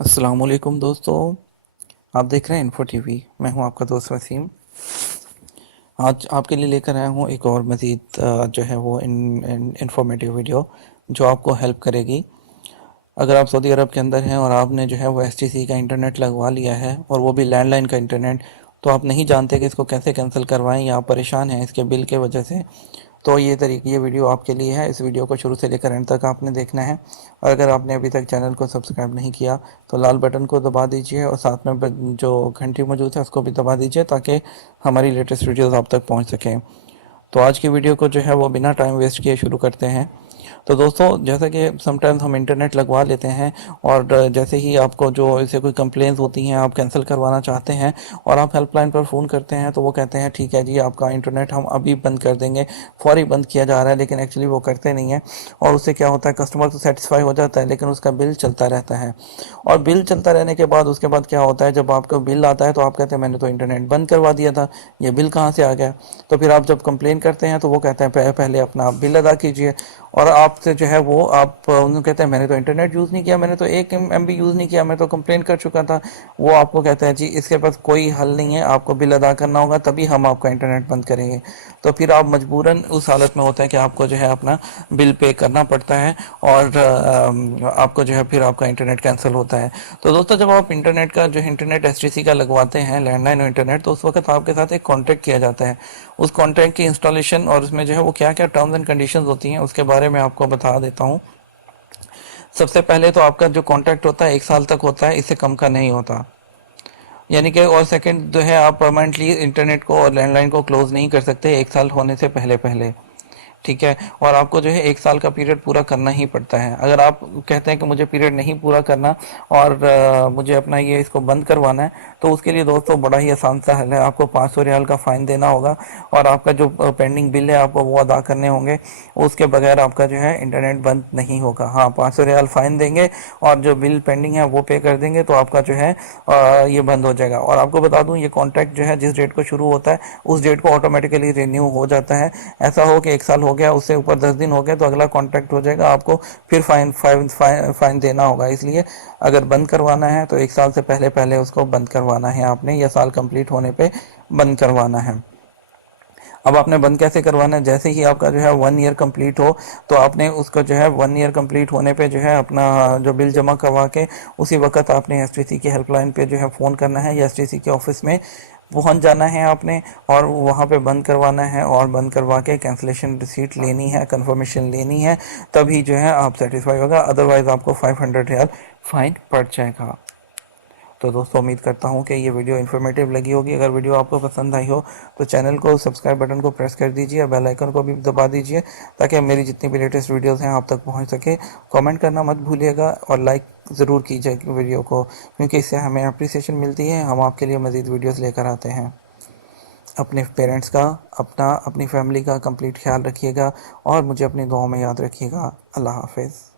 अस्सलामुअलैकुम दोस्तों। आप देख रहे हैं इन्फो टीवी। मैं हूं आपका दोस्त वसीम। आज आपके लिए लेकर आया हूं एक और मज़ीद जो है वो इंफॉर्मेटिव वीडियो जो आपको हेल्प करेगी। अगर आप सऊदी अरब के अंदर हैं और आपने जो है वो एसटीसी का इंटरनेट लगवा लिया है और वो भी लैंडलाइन का इंटरनेट, तो आप नहीं जानते कि इसको कैसे कैंसिल करवाएं या आप परेशान हैं इसके बिल के वजह से, तो ये वीडियो आपके लिए है। इस वीडियो को शुरू से लेकर एंड तक आपने देखना है। और अगर आपने अभी तक चैनल को सब्सक्राइब नहीं किया तो लाल बटन को दबा दीजिए और साथ में जो घंटी मौजूद है उसको भी दबा दीजिए ताकि हमारी लेटेस्ट वीडियोस आप तक पहुंच सकें। तो आज की वीडियो को जो है वो बिना टाइम वेस्ट किए शुरू करते हैं। तो दोस्तों, जैसा कि समटाइम्स हम इंटरनेट लगवा लेते हैं और जैसे ही आपको जो इससे कोई कंप्लेंट्स होती हैं, आप कैंसिल करवाना चाहते हैं और आप हेल्पलाइन पर फ़ोन करते हैं तो वो कहते हैं ठीक है जी, आपका इंटरनेट हम अभी बंद कर देंगे, फौरी बंद किया जा रहा है। लेकिन एक्चुअली वो करते नहीं हैं और उससे क्या होता है, कस्टमर तो सेटिस्फाई हो जाता है लेकिन उसका बिल चलता रहता है। और बिल चलता रहने के बाद उसके बाद क्या होता है, जब आपका बिल आता है तो आप कहते हैं मैंने तो इंटरनेट बंद करवा दिया था, ये बिल कहाँ से आ गया। तो फिर आप जब कंप्लेन करते हैं तो वो कहते हैं पहले अपना बिल अदा कीजिए। और आपसे जो है वो आप उन्हें कहते हैं मैंने तो इंटरनेट यूज़ नहीं किया, मैंने तो 1 MB यूज़ नहीं किया, मैं तो कंप्लेन कर चुका था। वो आपको कहते हैं जी इसके पास कोई हल नहीं है, आपको बिल अदा करना होगा तभी हम आपका इंटरनेट बंद करेंगे। तो फिर आप मजबूरन उस हालत में होते हैं कि आपको जो है अपना बिल पे करना पड़ता है और आपको जो है फिर आपका इंटरनेट कैंसिल होता है। तो दोस्तों, जब आप इंटरनेट का जो है इंटरनेट एसटीसी का लगवाते हैं, लैंडलाइन और इंटरनेट, तो उस वक्त आपके साथ एक कॉन्ट्रैक्ट किया जाता है। उस कॉन्ट्रैक्ट की इंस्टॉलेशन और उसमें जो है वो क्या क्या टर्म्स एंड कंडीशंस होती हैं उसके बारे में आपको बता देता हूँ। सबसे पहले तो आपका जो कॉन्ट्रैक्ट होता है 1 साल तक होता है, इससे कम का नहीं होता। यानी कि और सेकंड जो है, आप परमानेंटली इंटरनेट को और लैंडलाइन को क्लोज नहीं कर सकते 1 साल होने से पहले पहले। ठीक है। और आपको जो है 1 साल का पीरियड पूरा करना ही पड़ता है। अगर आप कहते हैं कि मुझे पीरियड नहीं पूरा करना और मुझे अपना ये इसको बंद करवाना है, तो उसके लिए दोस्तों बड़ा ही आसान सा हल है। आपको 500 रियाल का फ़ाइन देना होगा और आपका जो पेंडिंग बिल है आपको वो अदा करने होंगे। उसके बगैर आपका जो है इंटरनेट बंद नहीं होगा। हाँ, 500 रियाल फ़ाइन देंगे और जो बिल पेंडिंग है वो पे कर देंगे तो आपका जो है ये बंद हो जाएगा। और आपको बता दूं, ये कॉन्ट्रैक्ट जो है जिस डेट को शुरू होता है उस डेट को ऑटोमेटिकली रिन्यू हो जाता है। ऐसा हो कि 1 साल हो गया, उससे ऊपर 10 दिन हो गए तो अगला कॉन्ट्रैक्ट हो जाएगा, आपको फिर फाइन देना होगा। इसलिए अगर बंद करवाना है तो 1 साल से पहले पहले उसको बंद करवाना है आपने, या साल कंप्लीट होने पे बंद करवाना है। अब आपने बंद कैसे करवाना है, जैसे ही आपका जो है 1 ईयर कंप्लीट हो तो आपने उसको जो है 1 ईयर कंप्लीट होने पे जो है अपना जो बिल जमा करवा के उसी वक्त आपने एसटीसी की हेल्पलाइन पे जो है फ़ोन करना है या एसटीसी के ऑफिस में पहुंच जाना है आपने, और वहां पे बंद करवाना है और बंद करवा के कैंसिलेशन रिसीट लेनी है, कंफर्मेशन लेनी है, तभी जो है आप सेटिस्फाई होगा। अदरवाइज आपको 500 रियाल फाइन पड़ जाएगा। तो दोस्तों, उम्मीद करता हूँ कि ये वीडियो इन्फॉर्मेटिव लगी होगी। अगर वीडियो आपको पसंद आई हो तो चैनल को सब्सक्राइब बटन को प्रेस कर दीजिए, बेल आइकन को भी दबा दीजिए ताकि मेरी जितनी भी लेटेस्ट वीडियोस हैं आप तक पहुँच सके। कमेंट करना मत भूलिएगा और लाइक ज़रूर कीजिए वीडियो को, क्योंकि इससे हमें अप्रिसिएशन मिलती है, हम आपके लिए मज़ीद वीडियोज़ लेकर आते हैं। अपने पेरेंट्स का, अपनी फैमिली का कंप्लीट ख्याल रखिएगा और मुझे अपनी दुआओं में याद रखिएगा। अल्लाह हाफिज़।